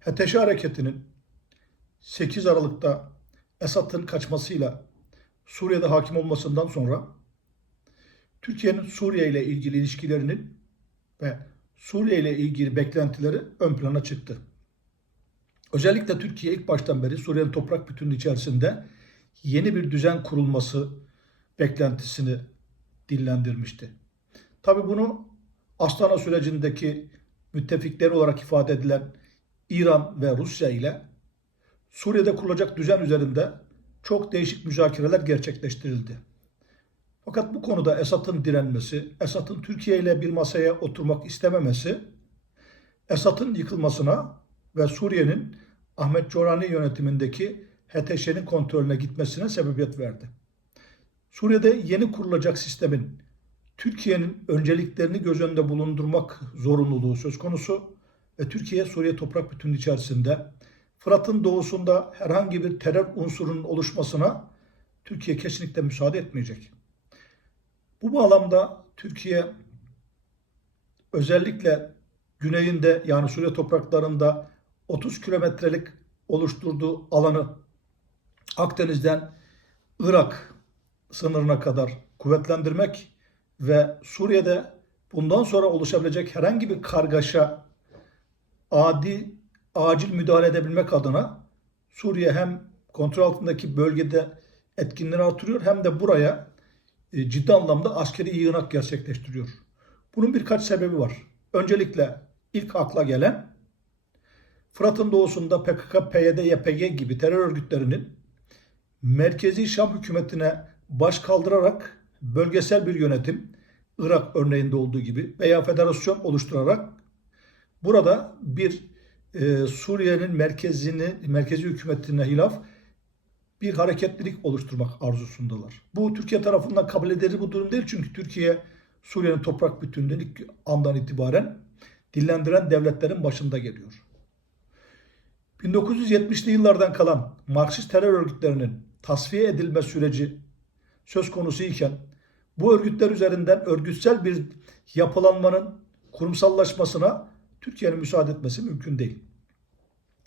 HTŞ hareketinin 8 Aralık'ta Esad'ın kaçmasıyla Suriye'de hakim olmasından sonra Türkiye'nin Suriye ile ilgili ilişkilerinin ve Suriye ile ilgili beklentileri ön plana çıktı. Özellikle Türkiye ilk baştan beri Suriye'nin toprak bütünlüğü içerisinde yeni bir düzen kurulması beklentisini dillendirmişti. Tabi bunu Astana sürecindeki müttefikleri olarak ifade edilen İran ve Rusya ile Suriye'de kurulacak düzen üzerinde çok değişik müzakereler gerçekleştirildi. Fakat bu konuda Esad'ın direnmesi, Esad'ın Türkiye ile bir masaya oturmak istememesi, Esad'ın yıkılmasına ve Suriye'nin Ahmet Corani yönetimindeki HTŞ'nin kontrolüne gitmesine sebebiyet verdi. Suriye'de yeni kurulacak sistemin Türkiye'nin önceliklerini göz önünde bulundurmak zorunluluğu söz konusu Türkiye Suriye toprak bütünlüğü içerisinde Fırat'ın doğusunda herhangi bir terör unsurunun oluşmasına Türkiye kesinlikle müsaade etmeyecek. Bu bağlamda Türkiye özellikle güneyinde yani Suriye topraklarında 30 kilometrelik oluşturduğu alanı Akdeniz'den Irak sınırına kadar kuvvetlendirmek ve Suriye'de bundan sonra oluşabilecek herhangi bir kargaşa adi acil müdahale edebilmek adına Suriye hem kontrol altındaki bölgede etkinliğini artırıyor hem de buraya e, ciddi anlamda askeri yığınak gerçekleştiriyor. Bunun birkaç sebebi var. Öncelikle ilk akla gelen Fırat'ın doğusunda PKK, PYD, YPG gibi terör örgütlerinin merkezi Şam hükümetine baş kaldırarak bölgesel bir yönetim Irak örneğinde olduğu gibi veya federasyon oluşturarak burada bir e, Suriye'nin merkezini merkezi hükümetine hilaf bir hareketlilik oluşturmak arzusundalar. Bu Türkiye tarafından kabul edilir bu durum değil çünkü Türkiye Suriye'nin toprak bütünlüğünü ilk andan itibaren dillendiren devletlerin başında geliyor. 1970'li yıllardan kalan Marksist terör örgütlerinin tasfiye edilme süreci söz konusu iken bu örgütler üzerinden örgütsel bir yapılanmanın kurumsallaşmasına Türkiye'nin müsaade etmesi mümkün değil.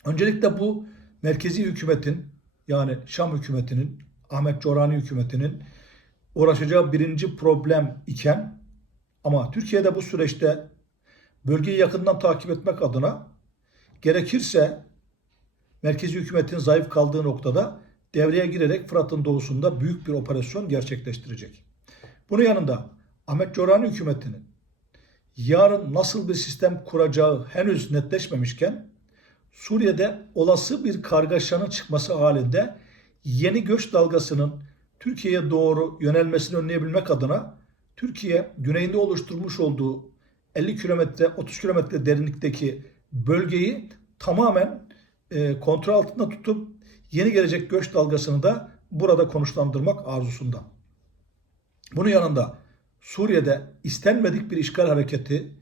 Öncelikle bu merkezi hükümetin yani Şam hükümetinin, Ahmet Corani hükümetinin uğraşacağı birinci problem iken ama Türkiye'de bu süreçte bölgeyi yakından takip etmek adına gerekirse merkezi hükümetin zayıf kaldığı noktada devreye girerek Fırat'ın doğusunda büyük bir operasyon gerçekleştirecek. Bunun yanında Ahmet Corani hükümetinin yarın nasıl bir sistem kuracağı henüz netleşmemişken Suriye'de olası bir kargaşanın çıkması halinde yeni göç dalgasının Türkiye'ye doğru yönelmesini önleyebilmek adına Türkiye güneyinde oluşturmuş olduğu 50 kilometre 30 kilometre derinlikteki bölgeyi tamamen e, kontrol altında tutup yeni gelecek göç dalgasını da burada konuşlandırmak arzusunda. Bunun yanında Suriye'de istenmedik bir işgal hareketi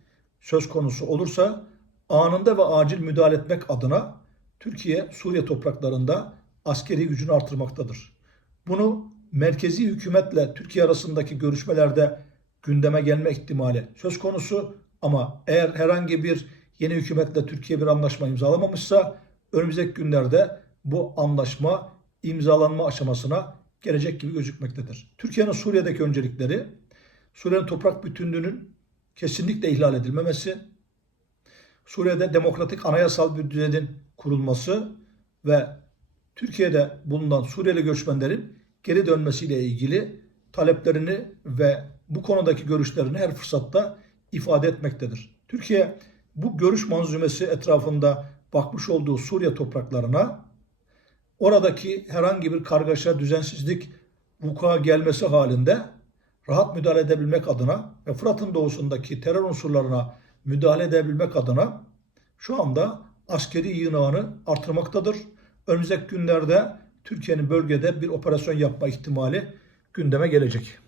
söz konusu olursa anında ve acil müdahale etmek adına Türkiye Suriye topraklarında askeri gücünü artırmaktadır. Bunu merkezi hükümetle Türkiye arasındaki görüşmelerde gündeme gelme ihtimali söz konusu ama eğer herhangi bir yeni hükümetle Türkiye bir anlaşma imzalamamışsa önümüzdeki günlerde bu anlaşma imzalanma aşamasına gelecek gibi gözükmektedir. Türkiye'nin Suriye'deki öncelikleri Suriye'nin toprak bütünlüğünün kesinlikle ihlal edilmemesi, Suriye'de demokratik anayasal bir düzenin kurulması ve Türkiye'de bulunan Suriyeli göçmenlerin geri dönmesiyle ilgili taleplerini ve bu konudaki görüşlerini her fırsatta ifade etmektedir. Türkiye bu görüş manzumesi etrafında bakmış olduğu Suriye topraklarına oradaki herhangi bir kargaşa, düzensizlik vuku'a gelmesi halinde rahat müdahale edebilmek adına ve Fırat'ın doğusundaki terör unsurlarına müdahale edebilmek adına şu anda askeri yığınağını artırmaktadır. Önümüzdeki günlerde Türkiye'nin bölgede bir operasyon yapma ihtimali gündeme gelecek.